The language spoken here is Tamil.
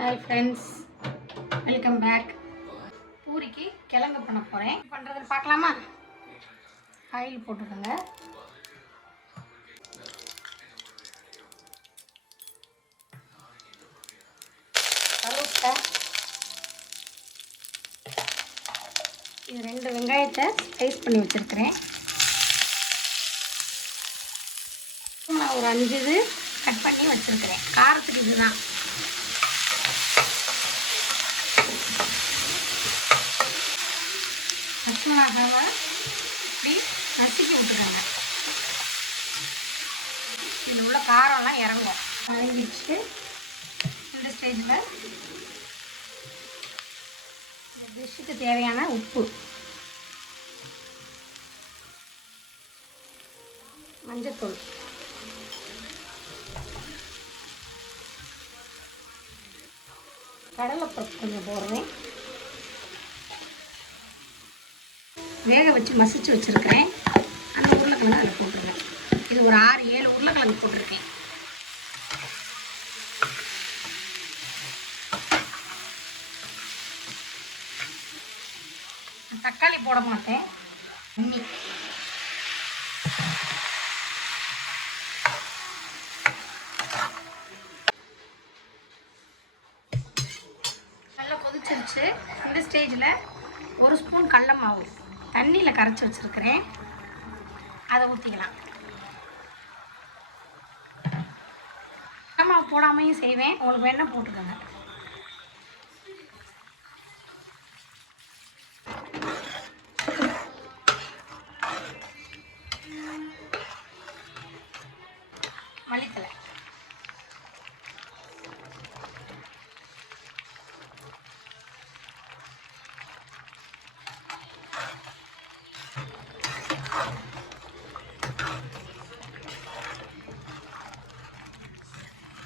Hi friends, welcome back. பூரிக்கு கிழங்கு பண்ண போகிறேன். பண்ணுறதுன்னு பார்க்கலாமா? ஆயில் போட்டுக்கோங்க. கருவேப்பிலை, இது 2 வெங்காயத்தை ஸ்லைஸ் பண்ணி வச்சுருக்கிறேன். நான் ஒரு 5 இது கட் பண்ணி வச்சுருக்கிறேன். காரத்துக்கு இதுதான். பச்சை இப்படி நசுக்கி விட்டுருங்க. இதில் உள்ள காரம்லாம் இறங்கும். வதங்கிடுச்சு. இந்த ஸ்டேஜில் இந்த டிஷ்ஷுக்கு தேவையான உப்பு, மஞ்சத்தூள், கடலைப்பருப்பு கொஞ்சம் போடுறேன். வேக வச்சு மசிச்சு வச்சுருக்கிறேன். அந்த உருளைக்கிழங்கு அதில் போட்டுருக்கேன். இது ஒரு 6-7 உருளைக்கிழங்கு போட்டிருக்கேன். தக்காளி போட மாட்டேன். நல்லா கொதிச்சிருச்சு. இந்த ஸ்டேஜில் 1 ஸ்பூன் கடல மாவு தண்ணியில் கரைச்சி வச்சுருக்கிறேன். அதை ஊற்றிக்கலாம். கடல மாவு போடாமையும் செய்வேன். உங்களுக்கு வேணால் போட்டுக்கோங்க. மல்லித்தலை,